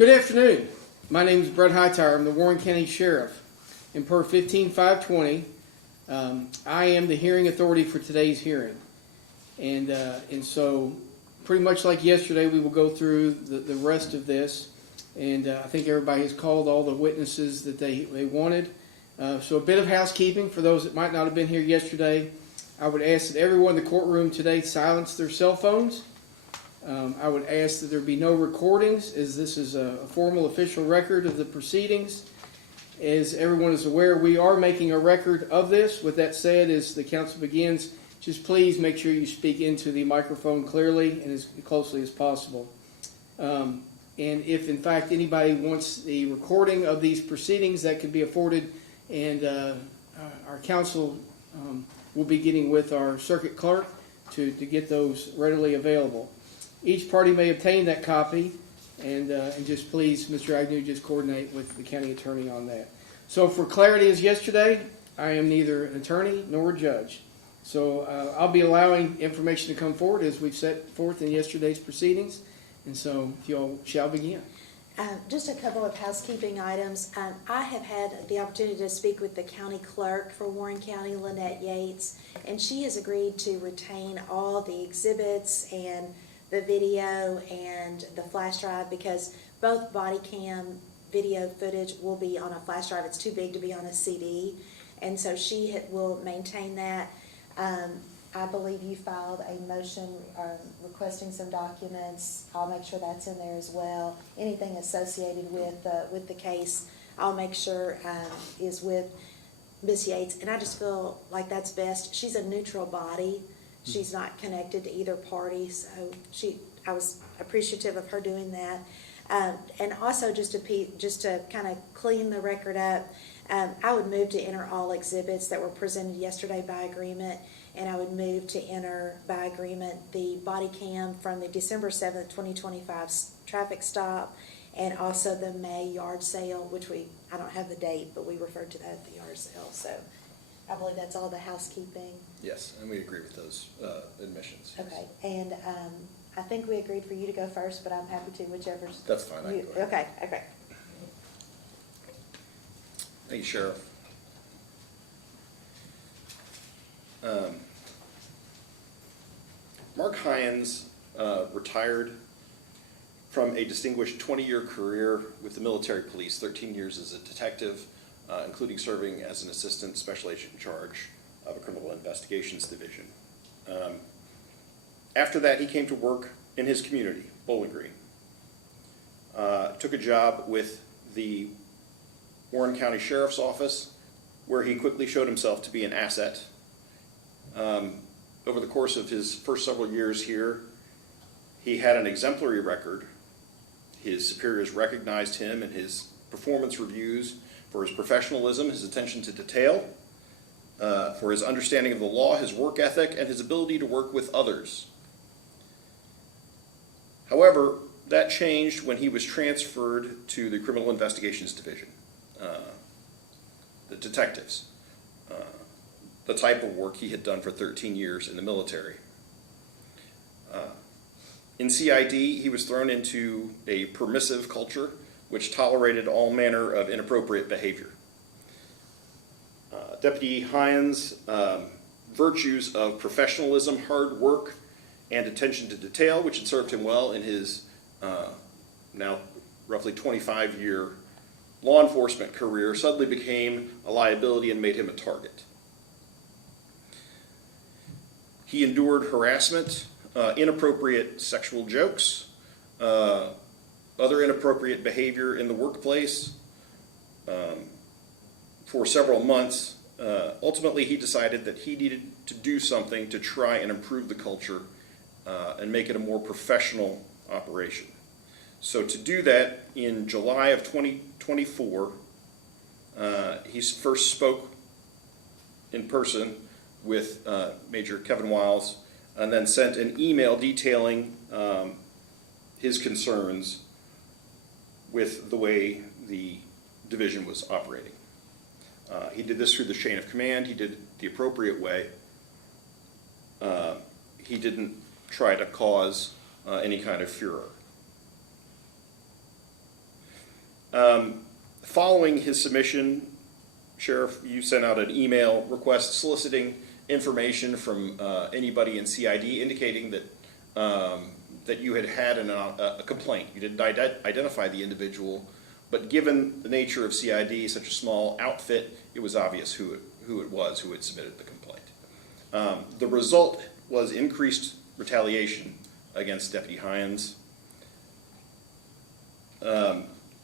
Good afternoon. My name is Brett Hightower. I'm the Warren County Sheriff. And per 15520, I am the hearing authority for today's hearing. And so pretty much like yesterday, we will go through the rest of this. And I think everybody has called all the witnesses that they wanted. So a bit of housekeeping for those that might not have been here yesterday. I would ask that everyone in the courtroom today silence their cell phones. I would ask that there be no recordings, as this is a formal official record of the proceedings. As everyone is aware, we are making a record of this. With that said, as the council begins, just please make sure you speak into the microphone clearly and as closely as possible. And if in fact anybody wants the recording of these proceedings, that can be afforded, and our council will be getting with our circuit clerk to get those readily available. Each party may obtain that copy, and just please, Mr. Agnew, just coordinate with the county attorney on that. So for clarity, as yesterday, I am neither an attorney nor a judge. So I'll be allowing information to come forward as we've set forth in yesterday's proceedings. And so if you all shall begin. Just a couple of housekeeping items. I have had the opportunity to speak with the county clerk for Warren County, Lynette Yates, and she has agreed to retain all the exhibits and the video and the flash drive, because both body cam video footage will be on a flash drive. It's too big to be on a CD, and so she will maintain that. I believe you filed a motion requesting some documents. I'll make sure that's in there as well. Anything associated with the case, I'll make sure is with Ms. Yates, and I just feel like that's best. She's a neutral body. She's not connected to either party, so I was appreciative of her doing that. And also just to kind of clean the record up, I would move to enter all exhibits that were presented yesterday by agreement, and I would move to enter by agreement the body cam from the December 7th, 2025 traffic stop, and also the May yard sale, which I don't have the date, but we referred to that as the yard sale. So I believe that's all the housekeeping. Yes, and we agree with those admissions. Yes. Okay, and I think we agreed for you to go first, but I'm happy to, whichever's. That's fine. I can go ahead. Okay. Thank you, Sheriff. Mark Heyungs retired from a distinguished 20-year career with the military police, 13 years as a detective, including serving as an assistant special agent in charge of a criminal investigations division. After that, he came to work in his community, Bowling Green. Took a job with the Warren County Sheriff's Office, where he quickly showed himself to be an asset. Over the course of his first several years here, he had an exemplary record. His superiors recognized him in his performance reviews for his professionalism, his attention to detail, for his understanding of the law, his work ethic, and his ability to work with others. However, that changed when he was transferred to the Criminal Investigations Division, the detectives, the type of work he had done for 13 years in the military. In CID, he was thrown into a permissive culture which tolerated all manner of inappropriate behavior. Deputy Heyungs' virtues of professionalism, hard work, and attention to detail, which had served him well in his now roughly 25-year law enforcement career, suddenly became a liability and made him a target. He endured harassment, inappropriate sexual jokes, other inappropriate behavior in the workplace for several months. Ultimately, he decided that he needed to do something to try and improve the culture and make it a more professional operation. So to do that, in July of 2024, he first spoke in person with Major Kevin Wiles, and then sent an email detailing his concerns with the way the division was operating. He did this through the chain of command. He did it the appropriate way. He didn't try to cause any kind of furor. Following his submission, Sheriff, you sent out an email request soliciting information from anybody in CID indicating that that you had a complaint. You didn't identify the individual, but given the nature of CID, such a small outfit, it was obvious who it was who had submitted the complaint. The result was increased retaliation against Deputy Heyungs.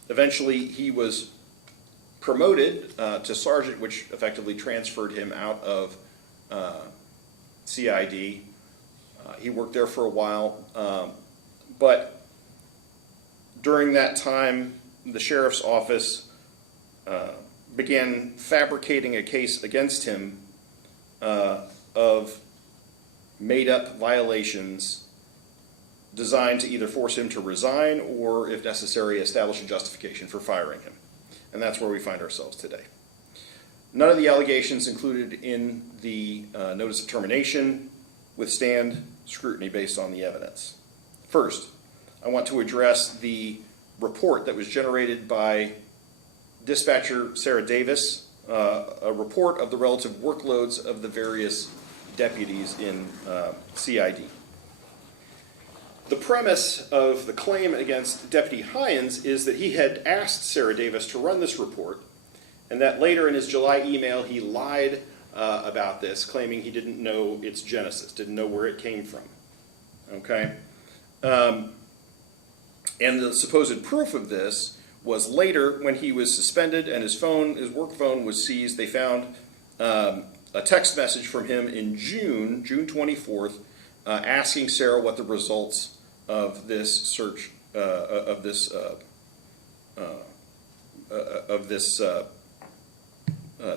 Eventually, he was promoted to sergeant, which effectively transferred him out of CID. He worked there for a while, but during that time, the sheriff's office began fabricating a case against him of made-up violations designed to either force him to resign or, if necessary, establish a justification for firing him. And that's where we find ourselves today. None of the allegations included in the notice of termination withstand scrutiny based on the evidence. First, I want to address the report that was generated by dispatcher Sarah Davis, a report of the relative workloads of the various deputies in CID. The premise of the claim against Deputy Heyungs is that he had asked Sarah Davis to run this report, and that later in his July email he lied about this, claiming he didn't know its genesis, didn't know where it came from. Okay? And the supposed proof of this was later when he was suspended and his work phone was seized. They found a text message from him in June 24th, asking Sarah what the results of this search,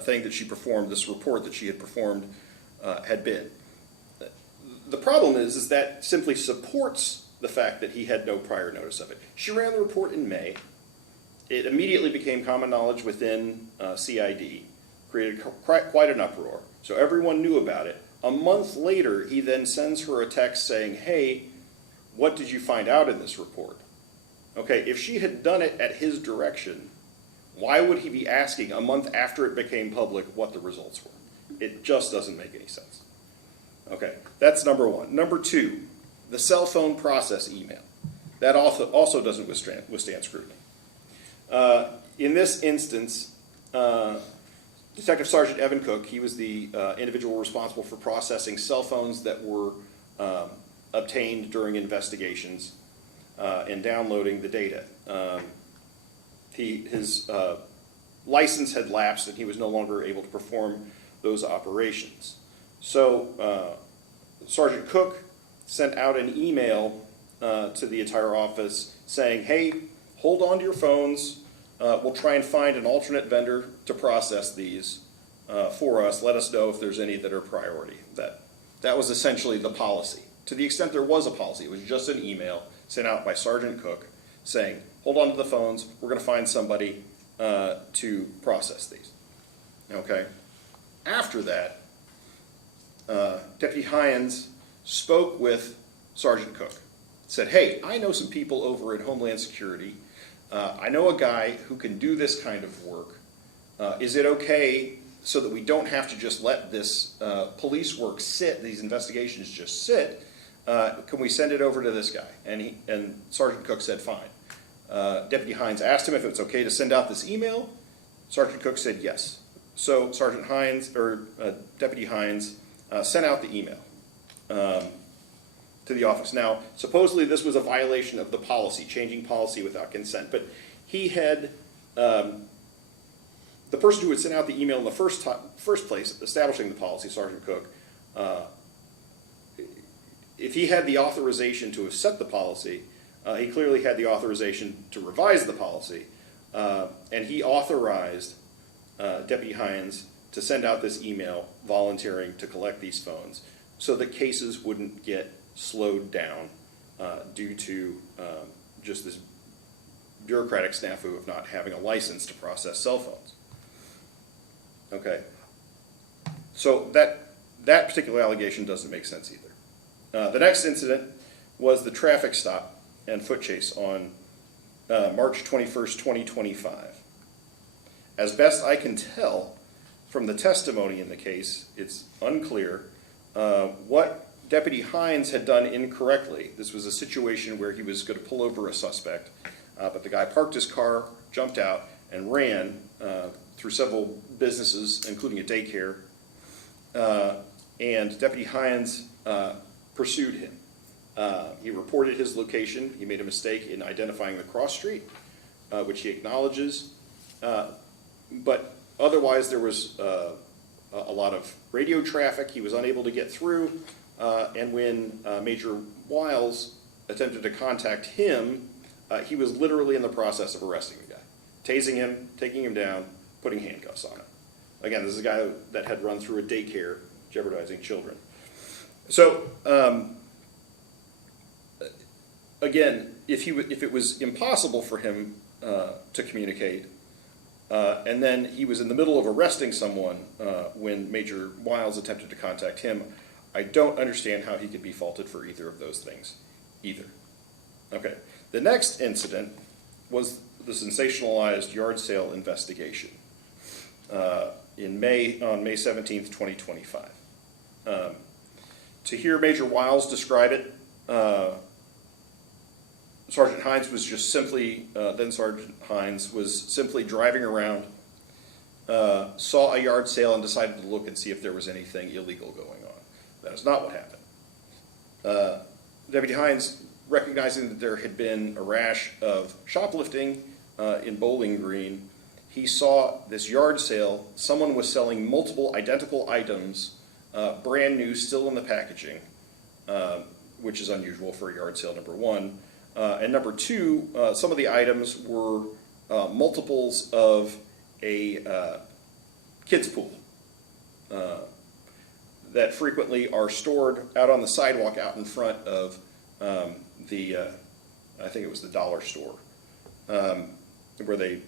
thing that she performed, this report that she had performed, had been. The problem is that simply supports the fact that he had no prior notice of it. She ran the report in May. It immediately became common knowledge within CID, created quite an uproar. So everyone knew about it. A month later, he then sends her a text saying, hey, what did you find out in this report? Okay, if she had done it at his direction, why would he be asking a month after it became public what the results were? It just doesn't make any sense. Okay, that's number one. Number two, the cell phone process email. That also doesn't withstand scrutiny. In this instance, Detective Sergeant Evan Cook, he was the individual responsible for processing cell phones that were obtained during investigations and downloading the data. His license had lapsed and he was no longer able to perform those operations. So Sergeant Cook sent out an email to the entire office saying, hey, hold on to your phones. We'll try and find an alternate vendor to process these for us. Let us know if there's any that are priority. That was essentially the policy. To the extent there was a policy, it was just an email sent out by Sergeant Cook saying, hold on to the phones. We're going to find somebody to process these. Okay. After that, Deputy Heyungs spoke with Sergeant Cook. Said, hey, I know some people over at Homeland Security. I know a guy who can do this kind of work. Is it okay so that we don't have to just let this police work sit, these investigations just sit? Can we send it over to this guy? And Sergeant Cook said, fine. Deputy Heyungs asked him if it's okay to send out this email. Sergeant Cook said yes. So Sergeant Heyungs, or Deputy Heyungs, sent out the email to the office. Now, supposedly this was a violation of the policy, changing policy without consent, but he had, the person who had sent out the email in the first place, establishing the policy, Sergeant Cook, if he had the authorization to have set the policy, he clearly had the authorization to revise the policy, and he authorized Deputy Heyungs to send out this email volunteering to collect these phones so that cases wouldn't get slowed down due to just this bureaucratic snafu of not having a license to process cell phones. Okay, so that particular allegation doesn't make sense either. The next incident was the traffic stop and foot chase on March 21st, 2025. As best I can tell from the testimony in the case, it's unclear what Deputy Heyungs had done incorrectly. This was a situation where he was going to pull over a suspect, but the guy parked his car, jumped out, and ran through several businesses, including a daycare, and Deputy Heyungs pursued him. He reported his location. He made a mistake in identifying the cross street, which he acknowledges, but otherwise there was a lot of radio traffic. He was unable to get through, and when Major Wiles attempted to contact him, he was literally in the process of arresting the guy, tasing him, taking him down, putting handcuffs on him. Again, this is a guy that had run through a daycare, jeopardizing children. So, again, if it was impossible for him to communicate, and then he was in the middle of arresting someone when Major Wiles attempted to contact him, I don't understand how he could be faulted for either of those things, either. Okay, the next incident was the sensationalized yard sale investigation on May 17th, 2025. To hear Major Wiles describe it, Sergeant Heyungs was just simply, then Sergeant Heyungs was simply driving around, saw a yard sale and decided to look and see if there was anything illegal going on. That is not what happened. Deputy Heyungs, recognizing that there had been a rash of shoplifting in Bowling Green, he saw this yard sale. Someone was selling multiple identical items, brand new, still in the packaging, which is unusual for a yard sale, number one. And number two, some of the items were multiples of a kids' pool that frequently are stored out on the sidewalk out in front of I think it was the dollar store, where they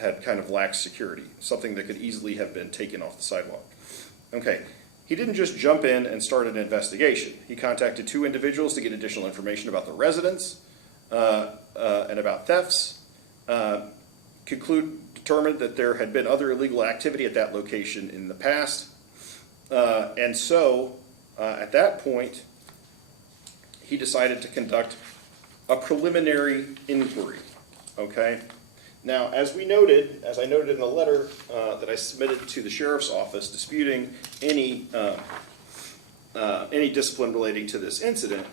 had kind of lax security, something that could easily have been taken off the sidewalk. Okay, he didn't just jump in and start an investigation. He contacted two individuals to get additional information about the residence and about thefts, determined that there had been other illegal activity at that location in the past, and so at that point he decided to conduct a preliminary inquiry. Okay, now as I noted in a letter that I submitted to the sheriff's office disputing any discipline relating to this incident,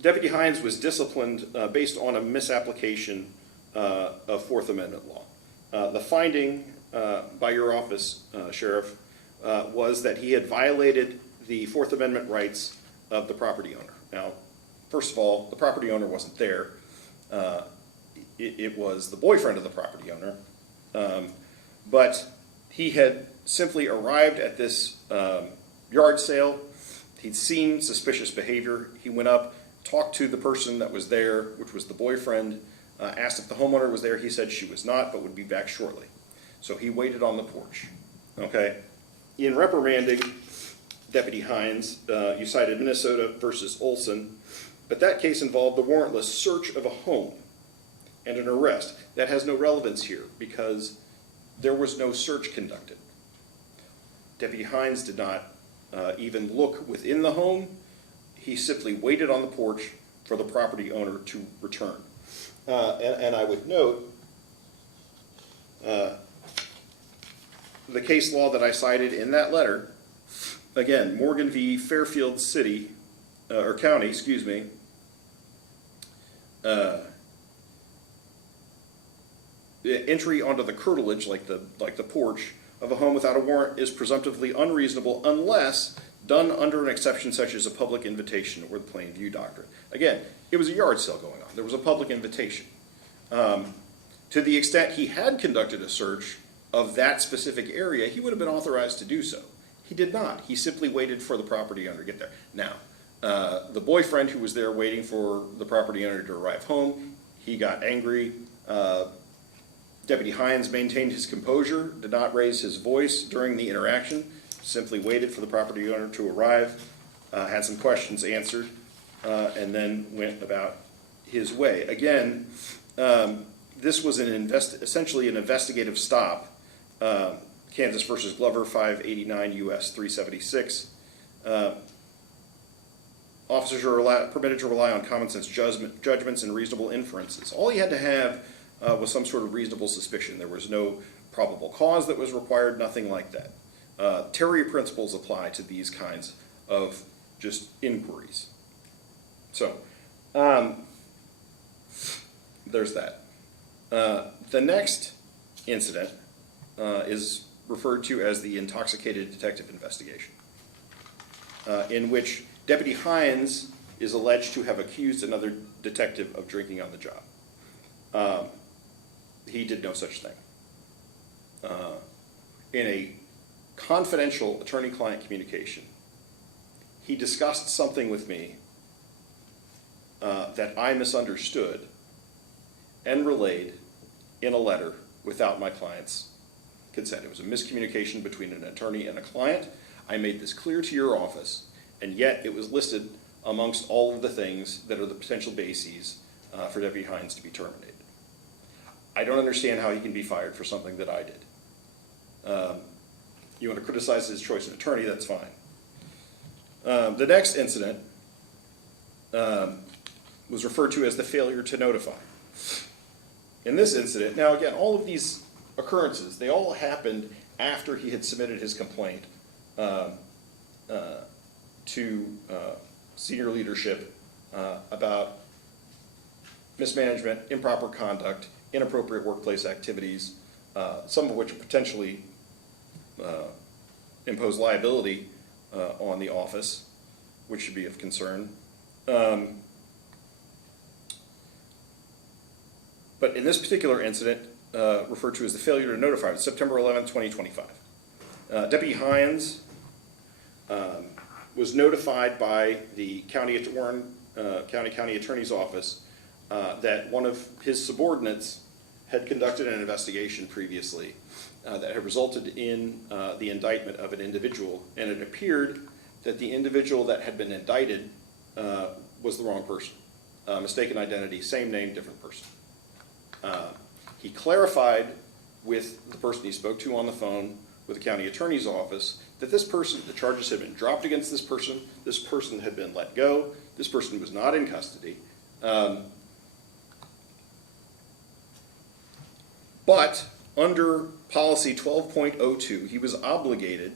Deputy Heyungs was disciplined based on a misapplication of Fourth Amendment law. The finding by your office, Sheriff, was that he had violated the Fourth Amendment rights of the property owner. Now, first of all, the property owner wasn't there. It was the boyfriend of the property owner. But he had simply arrived at this yard sale. He'd seen suspicious behavior. He went up, talked to the person that was there, which was the boyfriend, asked if the homeowner was there. He said she was not, but would be back shortly. So he waited on the porch. Okay. In reprimanding Deputy Heyungs, you cited Minnesota versus Olson, but that case involved the warrantless search of a home and an arrest. That has no relevance here because there was no search conducted. Deputy Heyungs did not even look within the home. He simply waited on the porch for the property owner to return. And I would note the case law that I cited in that letter, again, Morgan v. Fairfield City, or County, excuse me, the entry onto the curtilage, like the porch, of a home without a warrant is presumptively unreasonable unless done under an exception such as a public invitation or the plain view doctrine. Again, it was a yard sale going on. There was a public invitation. To the extent he had conducted a search of that specific area, he would have been authorized to do so. He did not. He simply waited for the property owner to get there. Now, the boyfriend who was there waiting for the property owner to arrive home, he got angry. Deputy Heyungs maintained his composure, did not raise his voice during the interaction, simply waited for the property owner to arrive, had some questions answered, and then went about his way. Again, this was essentially an investigative stop. Kansas versus Glover, 589 U.S. 376. Officers are permitted to rely on common sense judgments and reasonable inferences. All he had to have was some sort of reasonable suspicion. There was no probable cause that was required, nothing like that. Terry principles apply to these kinds of just inquiries. So, there's that. The next incident is referred to as the intoxicated detective investigation, in which Deputy Heyungs is alleged to have accused another detective of drinking on the job. He did no such thing. In a confidential attorney-client communication, he discussed something with me that I misunderstood and relayed in a letter without my client's consent. It was a miscommunication between an attorney and a client. I made this clear to your office, and yet it was listed amongst all of the things that are the potential bases for Deputy Heyungs to be terminated. I don't understand how he can be fired for something that I did. You want to criticize his choice of attorney, that's fine. The next incident was referred to as the failure to notify. In this incident, now again, all of these occurrences, they all happened after he had submitted his complaint to senior leadership about mismanagement, improper conduct, inappropriate workplace activities, some of which potentially impose liability on the office, which should be of concern. But in this particular incident, referred to as the failure to notify, it was September 11, 2025. Deputy Heyungs was notified by the Warren County Attorney's Office that one of his subordinates had conducted an investigation previously that had resulted in the indictment of an individual, and it appeared that the individual that had been indicted was the wrong person. Mistaken identity, same name, different person. He clarified with the person he spoke to on the phone with the county attorney's office that this person, the charges had been dropped against this person had been let go, this person was not in custody. But under policy 12.02, he was obligated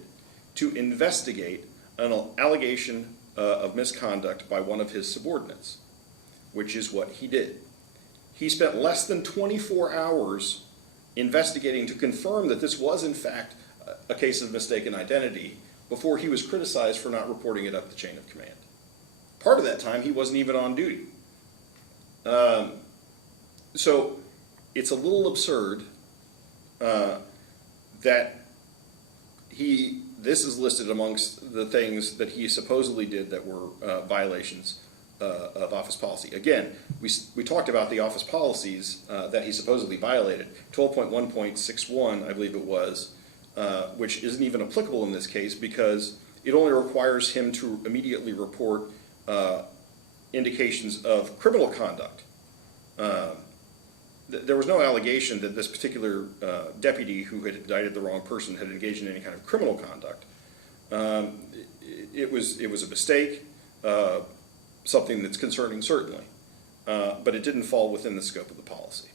to investigate an allegation of misconduct by one of his subordinates, which is what he did. He spent less than 24 hours investigating to confirm that this was in fact a case of mistaken identity before he was criticized for not reporting it up the chain of command. Part of that time he wasn't even on duty. So it's a little absurd that this is listed amongst the things that he supposedly did that were violations of office policy. Again, we talked about the office policies that he supposedly violated. 12.1.61, I believe it was, which isn't even applicable in this case because it only requires him to immediately report indications of criminal conduct. There was no allegation that this particular deputy who had indicted the wrong person had engaged in any kind of criminal conduct. It was a mistake, something that's concerning certainly, but it didn't fall within the scope of the policy.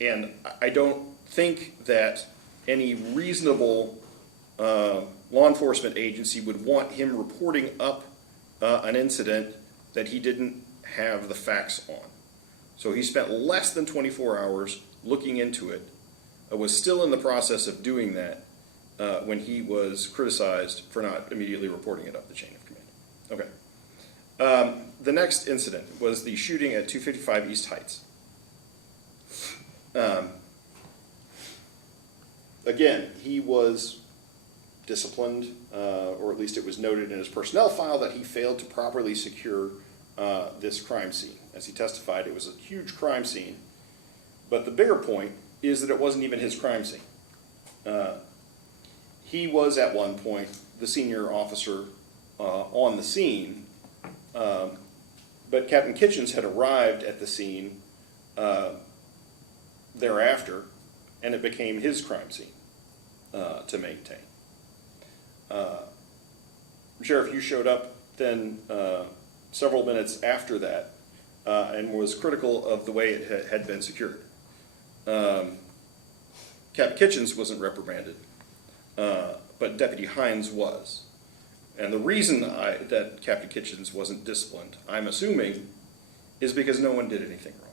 And I don't think that any reasonable law enforcement agency would want him reporting up an incident that he didn't have the facts on. So he spent less than 24 hours looking into it, was still in the process of doing that when he was criticized for not immediately reporting it up the chain of command. Okay. The next incident was the shooting at 255 East Heights. Again, he was disciplined, or at least it was noted in his personnel file that he failed to properly secure this crime scene. As he testified, it was a huge crime scene, but the bigger point is that it wasn't even his crime scene. He was at one point the senior officer on the scene, But Captain Kitchens had arrived at the scene thereafter, and it became his crime scene to maintain. Sheriff, you showed up then several minutes after that and was critical of the way it had been secured. Captain Kitchens wasn't reprimanded, but Deputy Heyungs was. And the reason that Captain Kitchens wasn't disciplined, I'm assuming, is because no one did anything wrong.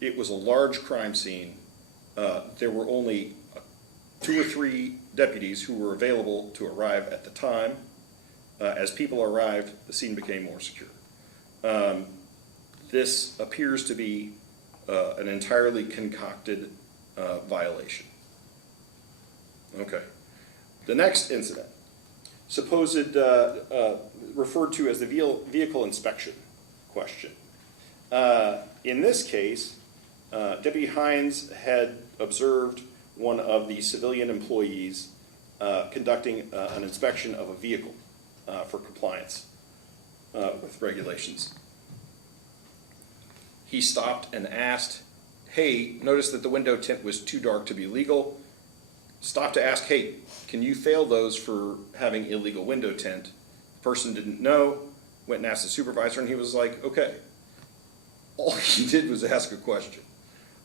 It was a large crime scene. There were only 2 or 3 deputies who were available to arrive at the time. As people arrived, the scene became more secure. This appears to be an entirely concocted violation. Okay. The next incident, supposed, referred to as the vehicle inspection question. In this case, Deputy Heyungs had observed one of the civilian employees conducting an inspection of a vehicle for compliance with regulations. He stopped and asked, hey, noticed that the window tint was too dark to be legal. Stopped to ask, hey, can you fail those for having illegal window tint? The person didn't know, went and asked the supervisor, and he was like, okay. All he did was ask a question.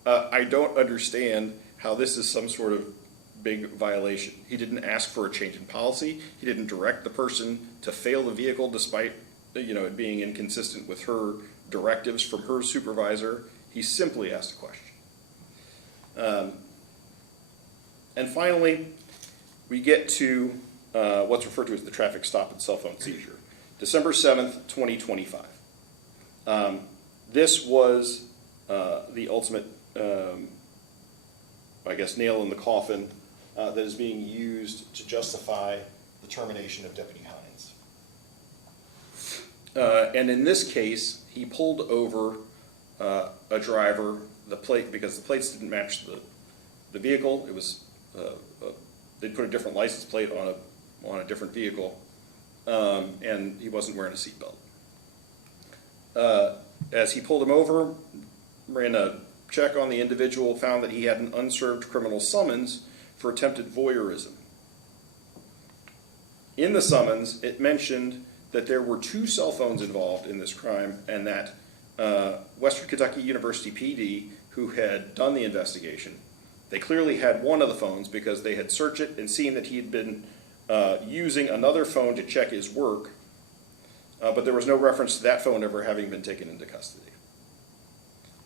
I don't understand how this is some sort of big violation. He didn't ask for a change in policy. He didn't direct the person to fail the vehicle despite it being inconsistent with her directives from her supervisor. He simply asked a question. And finally, we get to what's referred to as the traffic stop and cell phone seizure. December 7th, 2025. This was the ultimate, I guess, nail in the coffin that is being used to justify the termination of Deputy Heyungs. And in this case, he pulled over a driver, because the plates didn't match the vehicle. It was they put a different license plate on a different vehicle, and he wasn't wearing a seatbelt. As he pulled him over, ran a check on the individual, found that he had an unserved criminal summons for attempted voyeurism. In the summons, it mentioned that there were 2 cell phones involved in this crime, and that Western Kentucky University PD, who had done the investigation, they clearly had one of the phones because they had searched it and seen that he had been using another phone to check his work, but there was no reference to that phone ever having been taken into custody.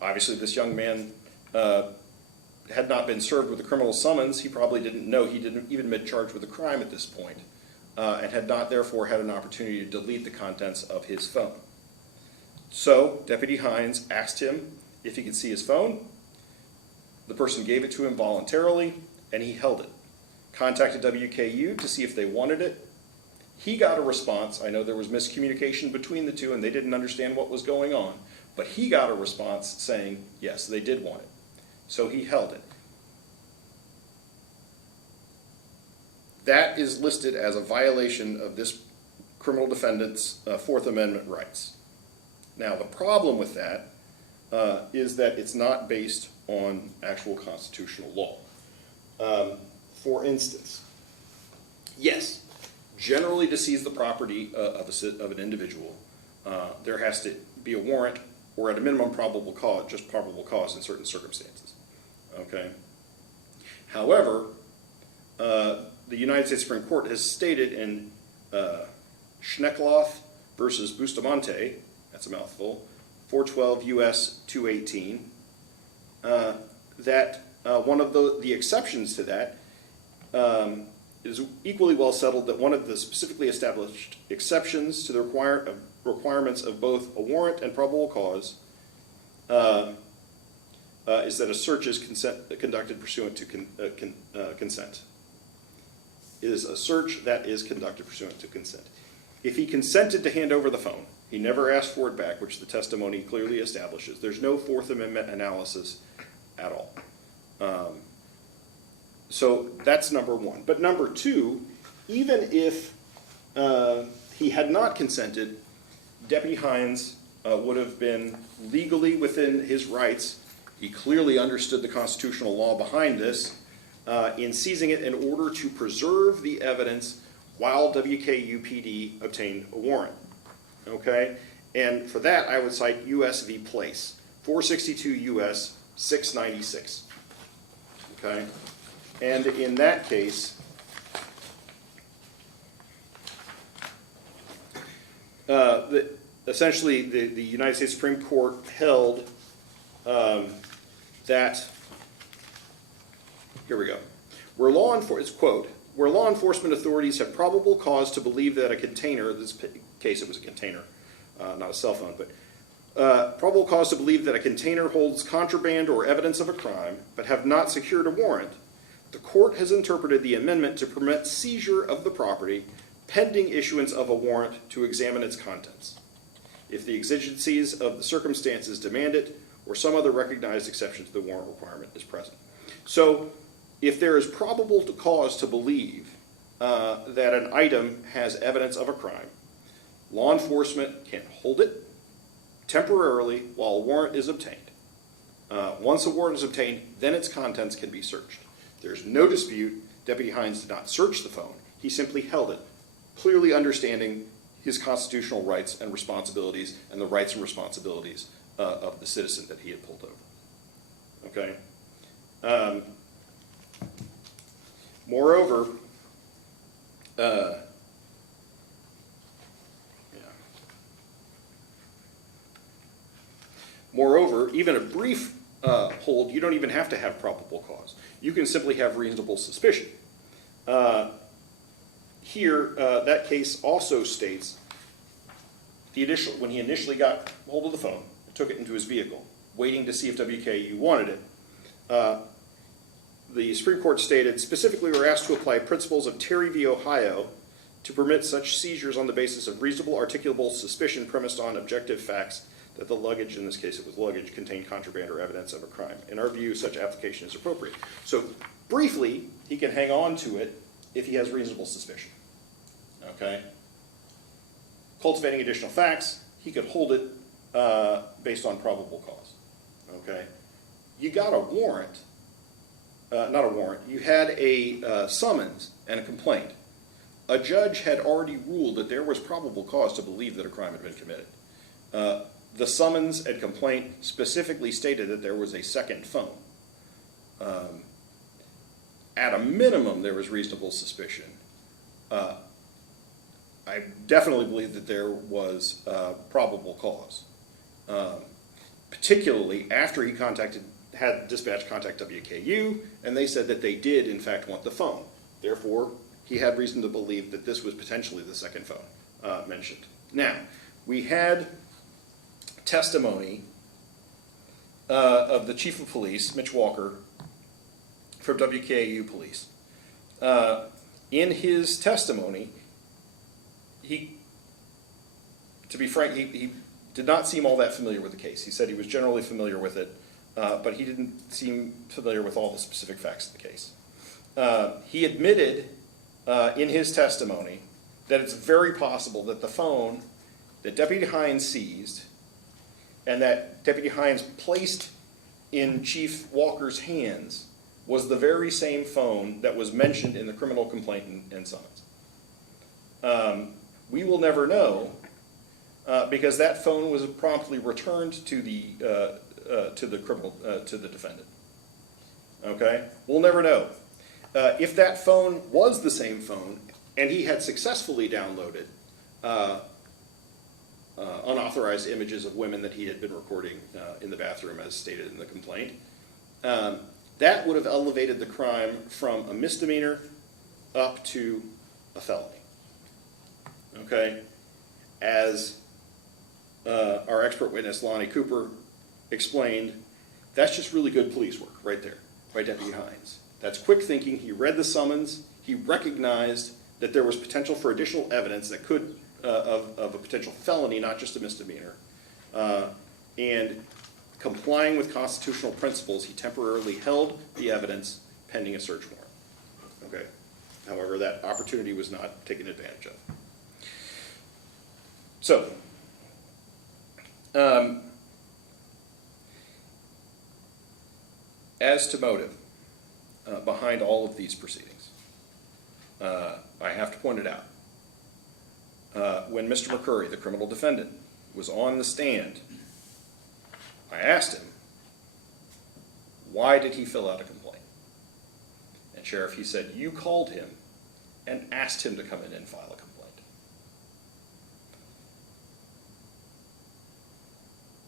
Obviously, this young man had not been served with a criminal summons. He probably didn't know he didn't even been charged with a crime at this point, and had not therefore had an opportunity to delete the contents of his phone. So Deputy Heyungs asked him if he could see his phone. The person gave it to him voluntarily, and he held it. Contacted WKU to see if they wanted it. He got a response. I know there was miscommunication between the two, and they didn't understand what was going on, but he got a response saying, yes, they did want it. So he held it. That is listed as a violation of this criminal defendant's Fourth Amendment rights. Now, the problem with that is that it's not based on actual constitutional law. For instance, yes, generally to seize the property of an individual, there has to be a warrant, or at a minimum probable cause, just probable cause in certain circumstances. Okay. However, the United States Supreme Court has stated in Schneckloth versus Bustamante, that's a mouthful, 412 U.S. 218, that one of the exceptions to that is equally well settled, that one of the specifically established exceptions to the requirements of both a warrant and probable cause is that a search is conducted pursuant to consent. It is a search that is conducted pursuant to consent. If he consented to hand over the phone, he never asked for it back, which the testimony clearly establishes. There's no Fourth Amendment analysis at all. So that's number one. But number two, even if he had not consented, Deputy Heyungs would have been legally within his rights. He clearly understood the constitutional law behind this in seizing it in order to preserve the evidence while WKUPD obtained a warrant. Okay? And for that, I would cite U.S. v. Place, 462 U.S. 696. Okay? And in that case, essentially the United States Supreme Court held that, here we go, it's quote, where law enforcement authorities have probable cause to believe that a container, in this case it was a container, not a cell phone, but probable cause to believe that a container holds contraband or evidence of a crime, but have not secured a warrant, the court has interpreted the amendment to permit seizure of the property pending issuance of a warrant to examine its contents, if the exigencies of the circumstances demand it, or some other recognized exception to the warrant requirement is present. So, if there is probable cause to believe that an item has evidence of a crime, law enforcement can hold it temporarily while a warrant is obtained. Once a warrant is obtained, then its contents can be searched. There's no dispute Deputy Heyungs did not search the phone. He simply held it, clearly understanding his constitutional rights and responsibilities and the rights and responsibilities of the citizen that he had pulled over. Okay? Moreover, even a brief hold, you don't even have to have probable cause. You can simply have reasonable suspicion. Here, that case also states when he initially got hold of the phone, took it into his vehicle, waiting to see if WKU wanted it. The Supreme Court stated, specifically, we're asked to apply principles of Terry v. Ohio to permit such seizures on the basis of reasonable articulable suspicion premised on objective facts that the luggage, in this case it was luggage, contained contraband or evidence of a crime. In our view, such application is appropriate. So, briefly, he can hang on to it if he has reasonable suspicion. Okay? Cultivating additional facts, he could hold it based on probable cause. Okay? You got a warrant, not a warrant, you had a summons and a complaint. A judge had already ruled that there was probable cause to believe that a crime had been committed. The summons and complaint specifically stated that there was a second phone. At a minimum, there was reasonable suspicion. I definitely believe that there was probable cause, particularly after he had dispatch contact WKU, and they said that they did, in fact, want the phone. Therefore, he had reason to believe that this was potentially the second phone mentioned. Now, we had testimony of the chief of police, Mitch Walker, from WKU police. In his testimony, to be frank, he did not seem all that familiar with the case. He said he was generally familiar with it, but he didn't seem familiar with all the specific facts of the case. He admitted in his testimony that it's very possible that the phone that Deputy Heyungs seized and that Deputy Heyungs placed in Chief Walker's hands was the very same phone that was mentioned in the criminal complaint and summons. We will never know because that phone was promptly returned to the defendant. Okay, we'll never know if that phone was the same phone and he had successfully downloaded unauthorized images of women that he had been recording in the bathroom, as stated in the complaint. That would have elevated the crime from a misdemeanor up to a felony. Okay? As our expert witness, Lonnie Cooper, explained, that's just really good police work right there by Deputy Heyungs. That's quick thinking. He read the summons. He recognized that there was potential for additional evidence that could, of a potential felony, not just a misdemeanor. And complying with constitutional principles, he temporarily held the evidence pending a search warrant. Okay. However, that opportunity was not taken advantage of. So, as to motive behind all of these proceedings, I have to point it out. When Mr. McCurry, the criminal defendant, was on the stand, I asked him, why did he fill out a complaint? And Sheriff, he said, you called him and asked him to come in and file a complaint.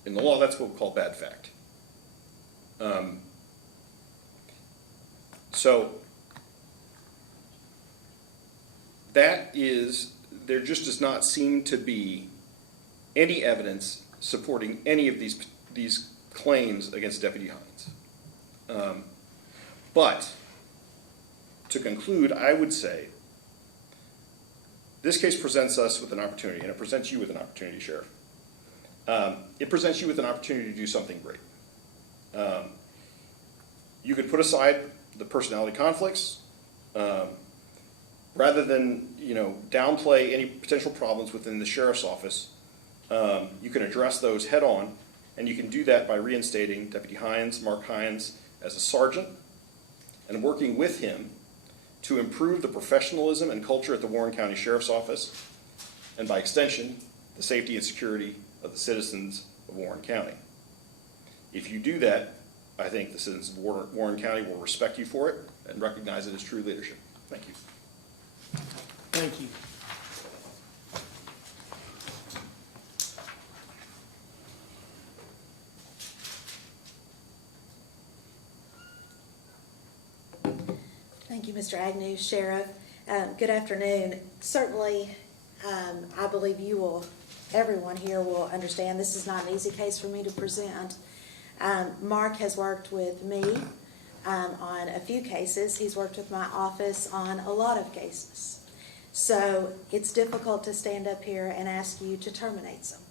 In the law, that's what we call bad fact. So that is, there just does not seem to be any evidence supporting any of these claims against Deputy Heyungs. But to conclude, I would say this case presents us with an opportunity, and it presents you with an opportunity, Sheriff. It presents you with an opportunity to do something great. You could put aside the personality conflicts, rather than downplay any potential problems within the sheriff's office. You can address those head on, and you can do that by reinstating Deputy Heyungs, Mark Heyungs, as a sergeant, and working with him to improve the professionalism and culture at the Warren County Sheriff's Office, and by extension, the safety and security of the citizens of Warren County. If you do that, I think the citizens of Warren County will respect you for it and recognize it as true leadership. Thank you. Thank you. Thank you, Mr. Agnew, Sheriff. Good afternoon. Certainly, I believe everyone here will understand this is not an easy case for me to present. Mark has worked with me on a few cases. He's worked with my office on a lot of cases. So it's difficult to stand up here and ask you to terminate someone.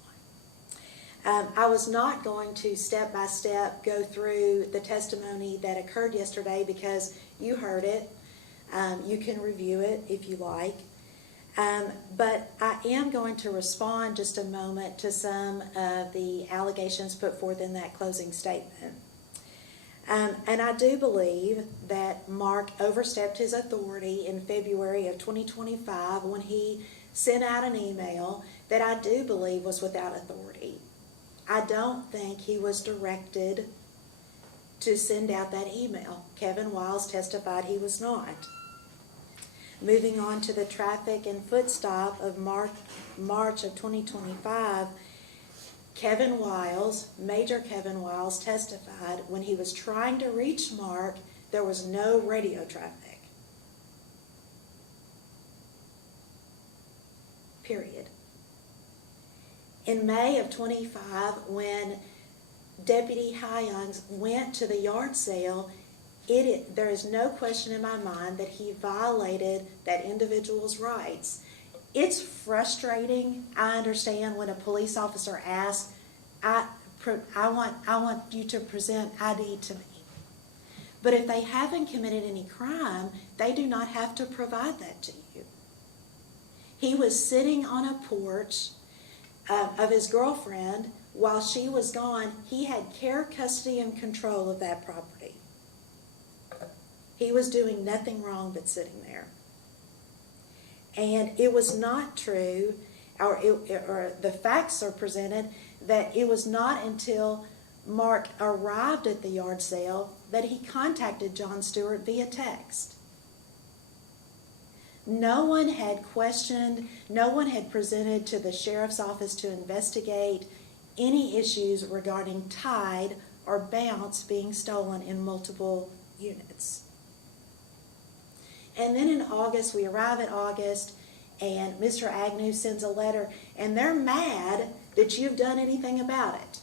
I was not going to step by step go through the testimony that occurred yesterday because you heard it. You can review it if you like. But I am going to respond just a moment to some of the allegations put forth in that closing statement. And I do believe that Mark overstepped his authority in February of 2025 when he sent out an email that I do believe was without authority. I don't think he was directed to send out that email. Kevin Wiles testified he was not. Moving on to the traffic and foot stop of March of 2025, Kevin Wiles, Major Kevin Wiles, testified when he was trying to reach Mark, there was no radio traffic. Period. In May of 25, when Deputy Heyungs went to the yard sale, there is no question in my mind that he violated that individual's rights. It's frustrating, I understand, when a police officer asks, I want you to present ID to me. But if they haven't committed any crime, they do not have to provide that to you. He was sitting on a porch of his girlfriend while she was gone. He had care, custody, and control of that property. He was doing nothing wrong but sitting there. And it was not true, or the facts are presented, that it was not until Mark arrived at the yard sale that he contacted John Stewart via text. No one had questioned, no one had presented to the sheriff's office to investigate any issues regarding Tide or Bounce being stolen in multiple units. And then in August, we arrive at August, and Mr. Agnew sends a letter, and they're mad that you've done anything about it,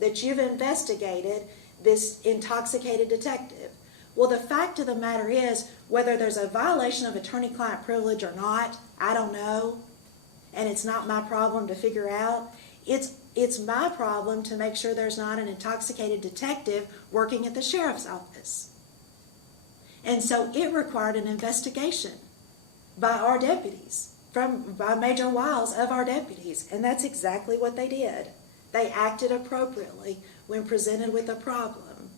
that you've investigated this intoxicated detective. Well, the fact of the matter is, whether there's a violation of attorney-client privilege or not, I don't know, and it's not my problem to figure out. It's my problem to make sure there's not an intoxicated detective working at the sheriff's office. And so it required an investigation by our deputies. by Major Wiles of our deputies, and that's exactly what they did. They acted appropriately when presented with a problem.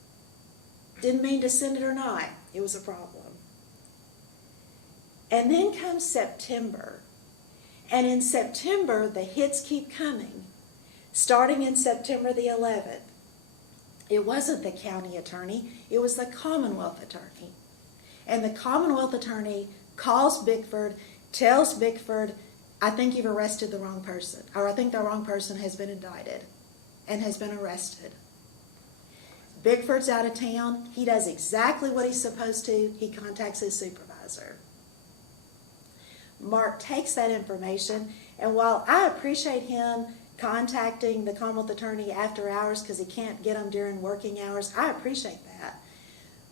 Didn't mean to send it or not, it was a problem. And then comes September, and in September the hits keep coming. Starting in September the 11th, it wasn't the county attorney, it was the Commonwealth attorney. And the Commonwealth attorney calls Bickford, tells Bickford, I think you've arrested the wrong person, or I think the wrong person has been indicted and has been arrested. Bickford's out of town. He does exactly what he's supposed to. He contacts his supervisor. Mark takes that information, and while I appreciate him contacting the Commonwealth attorney after hours because he can't get them during working hours, I appreciate that.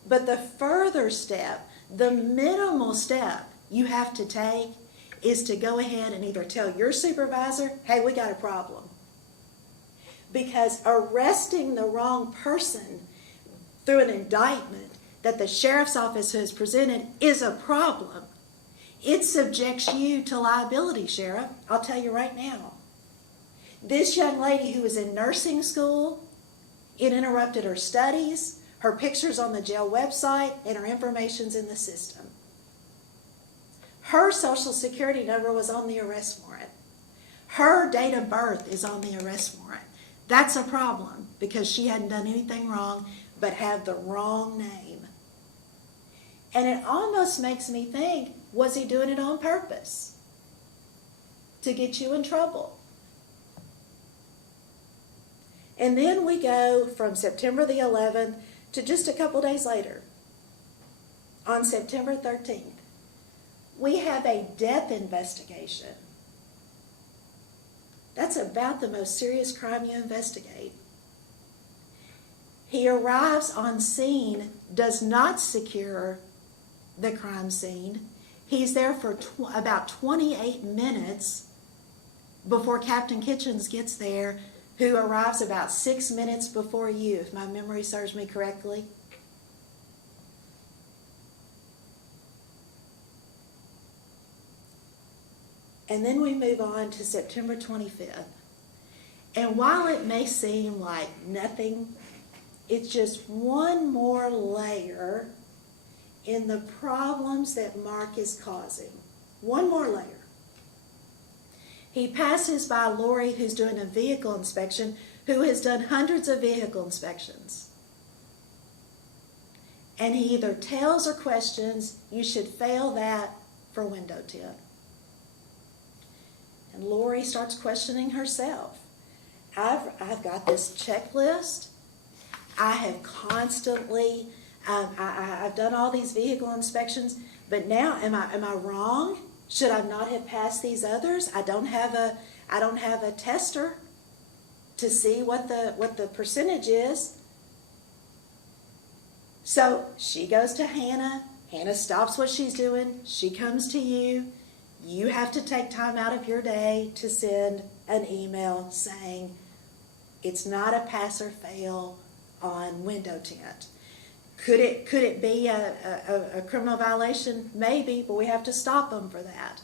But the further step, the minimal step you have to take is to go ahead and either tell your supervisor, hey, we got a problem. Because arresting the wrong person through an indictment that the sheriff's office has presented is a problem. It subjects you to liability, Sheriff. I'll tell you right now. This young lady who was in nursing school, it interrupted her studies, her picture's on the jail website, and her information's in the system. Her social security number was on the arrest warrant. Her date of birth is on the arrest warrant. That's a problem because she hadn't done anything wrong but have the wrong name. And it almost makes me think, was he doing it on purpose? To get you in trouble? And then we go from September the 11th to just a couple days later. On September 13th, we have a death investigation. That's about the most serious crime you investigate. He arrives on scene, does not secure the crime scene. He's there for about 28 minutes before Captain Kitchens gets there, who arrives about 6 minutes before you, if my memory serves me correctly. And then we move on to September 25th. And while it may seem like nothing, it's just one more layer in the problems that Mark is causing. One more layer. He passes by Lori, who's doing a vehicle inspection, who has done hundreds of vehicle inspections. And he either tells or questions, you should fail that for window tint. And Lori starts questioning herself. I've got this checklist. I have constantly, I've done all these vehicle inspections, but now am I wrong? Should I not have passed these others? I don't have a tester to see what the percentage is. So she goes to Hannah. Hannah stops what she's doing. She comes to you. You have to take time out of your day to send an email saying it's not a pass or fail on window tint. Could it be a criminal violation? Maybe, but we have to stop them for that.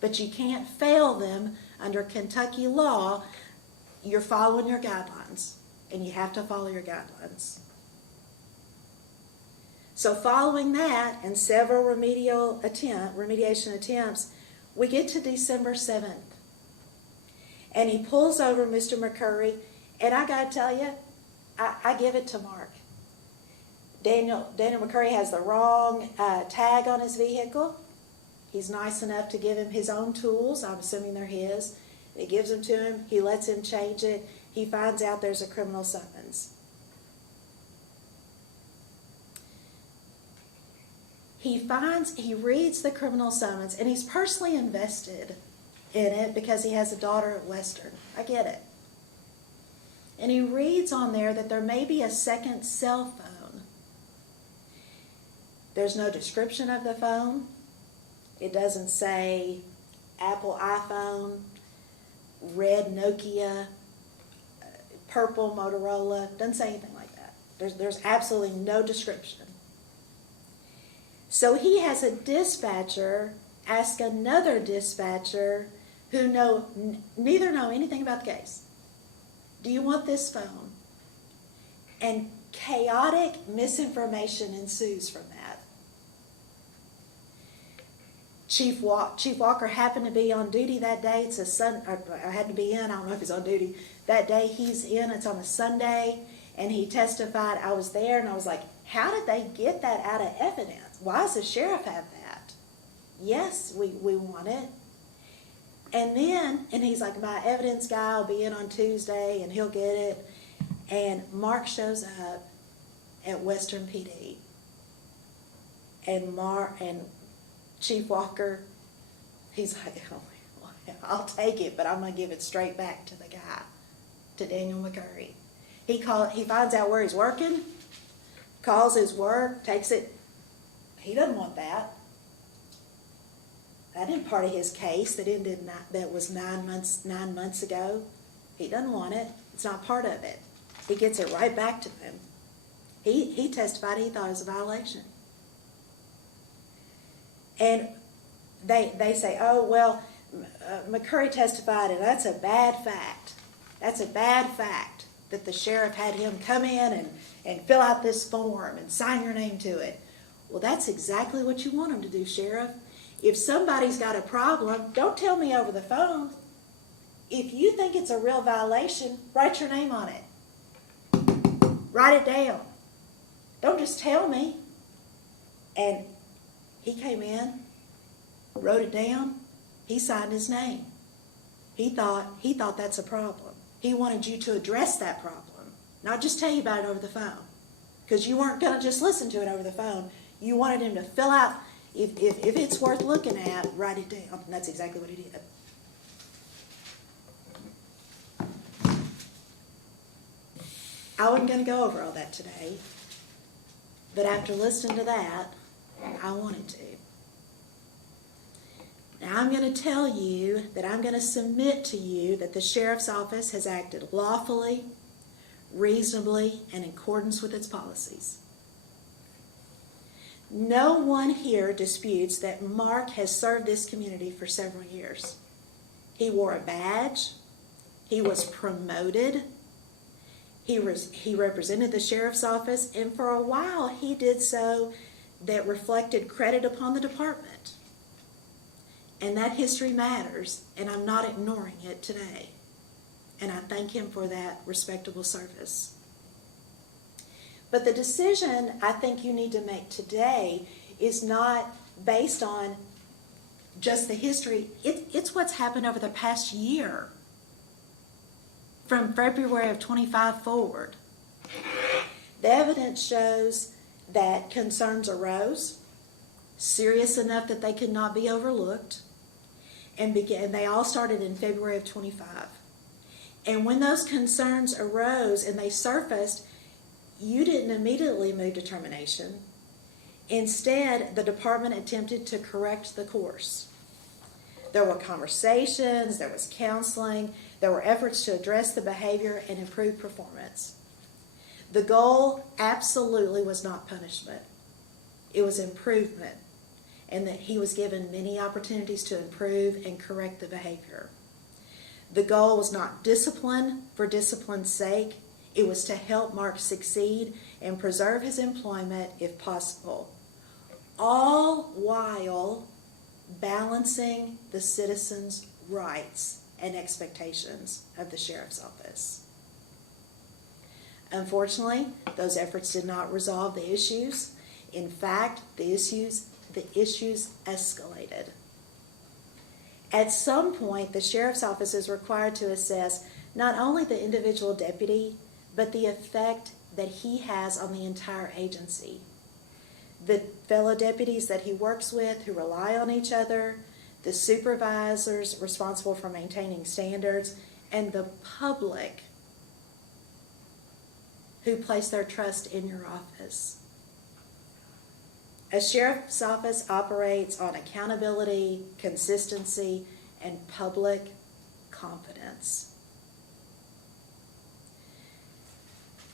But you can't fail them under Kentucky law. You're following your guidelines, and you have to follow your guidelines. So following that and several remediation attempts, we get to December 7th. And he pulls over Mr. McCurry, and I got to tell you, I give it to Mark. Daniel McCurry has the wrong tag on his vehicle. He's nice enough to give him his own tools. I'm assuming they're his. He gives them to him. He lets him change it. He finds out there's a criminal summons. He reads the criminal summons, and he's personally invested in it because he has a daughter at Western. I get it. And he reads on there that there may be a second cell phone. There's no description of the phone. It doesn't say Apple iPhone, red Nokia, purple Motorola. Doesn't say anything like that. There's absolutely no description. So he has a dispatcher ask another dispatcher who neither know anything about the case. Do you want this phone? And chaotic misinformation ensues from that. Chief Walker happened to be on duty that day. It's a I had to be in. I don't know if he's on duty that day. He's in. It's on a Sunday, and he testified. I was there, and I was like, "How did they get that out of evidence? Why does the sheriff have that?" Yes, we want it. And he's like, "My evidence guy will be in on Tuesday, and he'll get it." And Mark shows up at Western PD, and Chief Walker, he's like, "Oh, I'll take it, but I'm going to give it straight back to the guy, to Daniel McCurry." He finds out where he's working, calls his work, takes it. He doesn't want that. That isn't part of his case that was 9 months ago. He doesn't want it. It's not part of it. He gets it right back to him. He testified he thought it was a violation. And they say, "Oh, well, McCurry testified, and that's a bad fact. That's a bad fact that the sheriff had him come in and fill out this form and sign your name to it." Well, that's exactly what you want him to do, Sheriff. If somebody's got a problem, don't tell me over the phone. If you think it's a real violation, write your name on it. Write it down. Don't just tell me. And he came in, wrote it down, he signed his name. He thought that's a problem. He wanted you to address that problem, not just tell you about it over the phone. Because you weren't going to just listen to it over the phone. You wanted him to fill out, if it's worth looking at, write it down. And that's exactly what he did. I wasn't going to go over all that today, but after listening to that, I wanted to. Now I'm going to tell you that I'm going to submit to you that the sheriff's office has acted lawfully, reasonably, and in accordance with its policies. No one here disputes that Mark has served this community for several years. He wore a badge. He was promoted. He represented the sheriff's office, and for a while he did so that reflected credit upon the department. And that history matters, and I'm not ignoring it today. And I thank him for that respectable service. But the decision I think you need to make today is not based on just the history. It's what's happened over the past year, from February of 25 forward. The evidence shows that concerns arose, serious enough that they could not be overlooked, and they all started in February of 25. And when those concerns arose and they surfaced, you didn't immediately move to termination. Instead, the department attempted to correct the course. There were conversations, there was counseling, there were efforts to address the behavior and improve performance. The goal absolutely was not punishment. It was improvement, and that he was given many opportunities to improve and correct the behavior. The goal was not discipline for discipline's sake. It was to help Mark succeed and preserve his employment if possible, all while balancing the citizens' rights and expectations of the sheriff's office. Unfortunately, those efforts did not resolve the issues. In fact, the issues escalated. At some point, the sheriff's office is required to assess not only the individual deputy, but the effect that he has on the entire agency. The fellow deputies that he works with who rely on each other, the supervisors responsible for maintaining standards, and the public who place their trust in your office. A sheriff's office operates on accountability, consistency, and public confidence.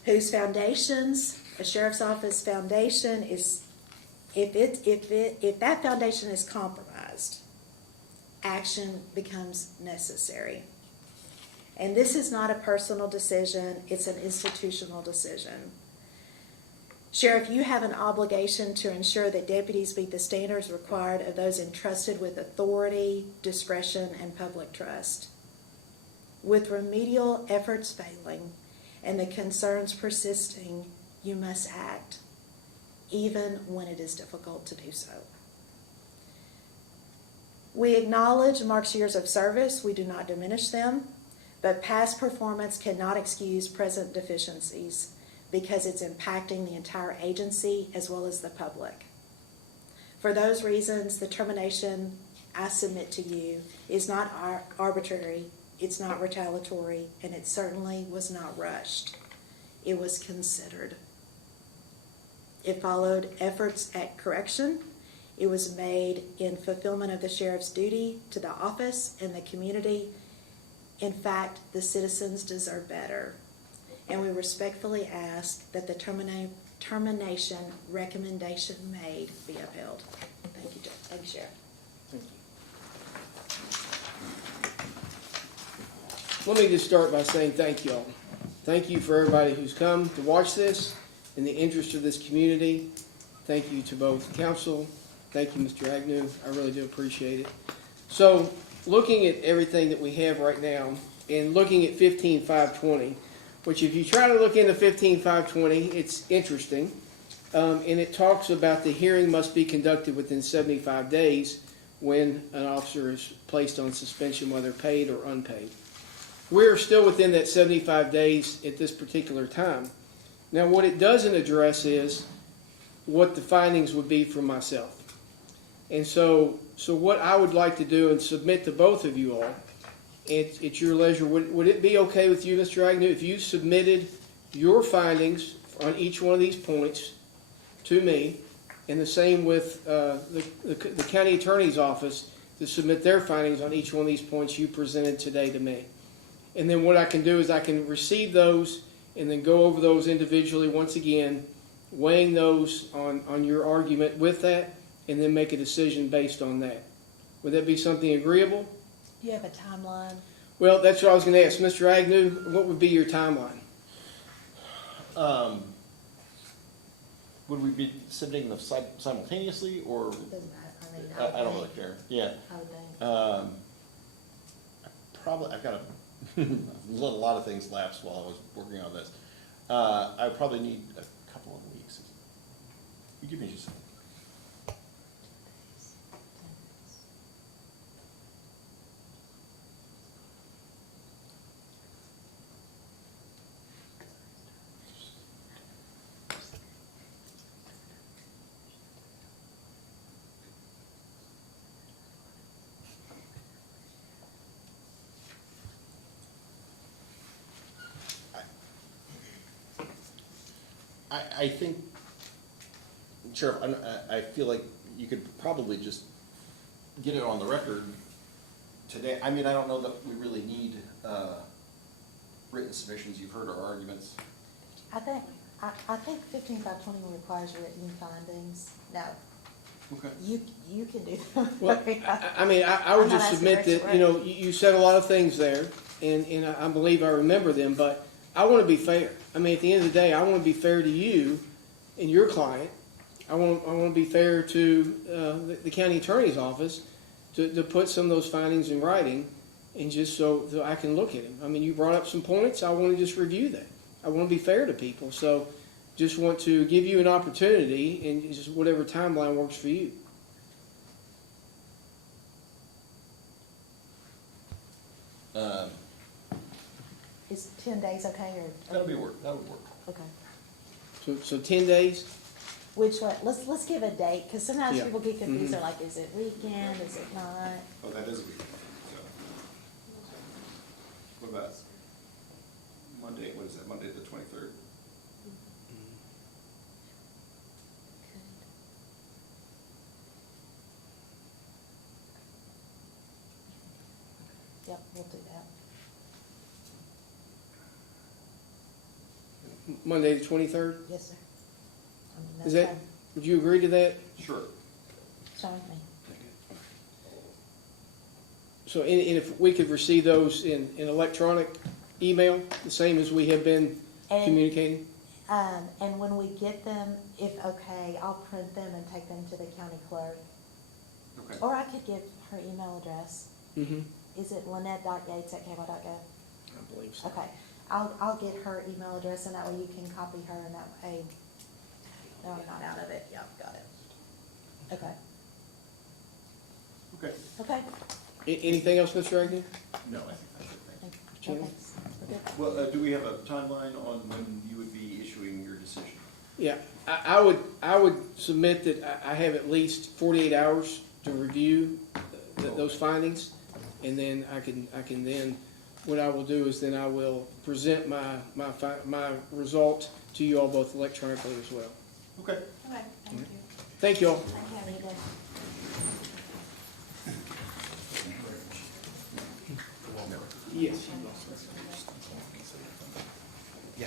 Whose foundations, a sheriff's office foundation is, if that foundation is compromised, authorized. Action becomes necessary. And this is not a personal decision, it's an institutional decision. Sheriff, you have an obligation to ensure that deputies meet the standards required of those entrusted with authority, discretion, and public trust. With remedial efforts failing and the concerns persisting, you must act, even when it is difficult to do so. We acknowledge Mark's years of service, we do not diminish them, but past performance cannot excuse present deficiencies because it's impacting the entire agency as well as the public. For those reasons, the termination I submit to you is not arbitrary, it's not retaliatory, and it certainly was not rushed. It was considered. It followed efforts at correction. It was made in fulfillment of the sheriff's duty to the office and the community. In fact, the citizens deserve better. And we respectfully ask that the termination recommendation made be upheld. Thank you, Thank you, Sheriff. Thank you. Let me just start by saying thank you all. Thank you for everybody who's come to watch this in the interest of this community. Thank you to both council. Thank you, Mr. Agnew. I really do appreciate it. So, looking at everything that we have right now, and looking at 15.520, which if you try to look into 15.520, it's interesting. And it talks about the hearing must be conducted within 75 days when an officer is placed on suspension, whether paid or unpaid. We're still within that 75 days at this particular time. Now, what it doesn't address is what the findings would be for myself. And so what I would like to do and submit to both of you all, it's your leisure. Would it be okay with you, Mr. Agnew, if you submitted your findings on each one of these points to me, and the same with the county attorney's office to submit their findings on each one of these points you presented today to me? And then what I can do is I can receive those and then go over those individually once again, weighing those on your argument with that, and then make a decision based on that. Would that be something agreeable? Do you have a timeline? Well, that's what I was going to ask. Mr. Agnew, what would be your timeline? Would we be submitting them simultaneously, or Doesn't matter. I don't really care. Yeah. I would think. I've got a lot of things lapsed while I was working on this. I would probably need a couple of weeks. You give me just a second. I think, Sheriff, I feel like you could probably just get it on the record today. I mean, I don't know that we really need written submissions. You've heard our arguments. I think 15.520 requires written findings. No, Okay. you can do that. Well, I mean, I would I'm not just asking submit for that, you know, you said a lot of things there, and I believe I remember them, but I want to be fair. I mean, at the end of the day, I want to be fair to you and your client. I want to be fair to the county attorney's office to put some of those findings in writing, and just so I can look at them. I mean, you brought up some points. I want to just review that. I want to be fair to people. So just want to give you an opportunity, and just whatever timeline works for you. Is 10 days okay, or? That would work. Okay. So 10 days? Which one? Let's give a date, because sometimes Yeah. people get confused. Mhm. They're like, is it weekend? Is it not? Oh, that is a weekend. So. What about Monday? What is that? Monday the 23rd? Yep, we'll do that. Monday the 23rd? Yes, sir. I mean, Is that's that, fine. would you agree to that? Sure. It's fine with me. So, and if we could receive those in electronic email, the same as we have been And- communicating? And when we get them, if okay, I'll print them and take them to the county clerk. Okay. Or I could give her email address. Mm-hmm, Is it lynette.yates@kmart.gov? I believe so. Okay, I'll get her email address, and that way you can copy her, and that way, no, I'm not out of it, yeah, got it. Okay, Okay. okay. Anything else, Mr. Agnew? No, I think that's it, thank you. Okay, Chairman? we're good. Well, do we have a timeline on when you would be issuing your decision? Yeah, I would submit that I have at least 48 hours to review those findings, and then I can then, what I will do is then I will present my result to you all both electronically as well. Okay. Okay, thank you. Thank you all. Thank you, Anita. Yes. Yeah.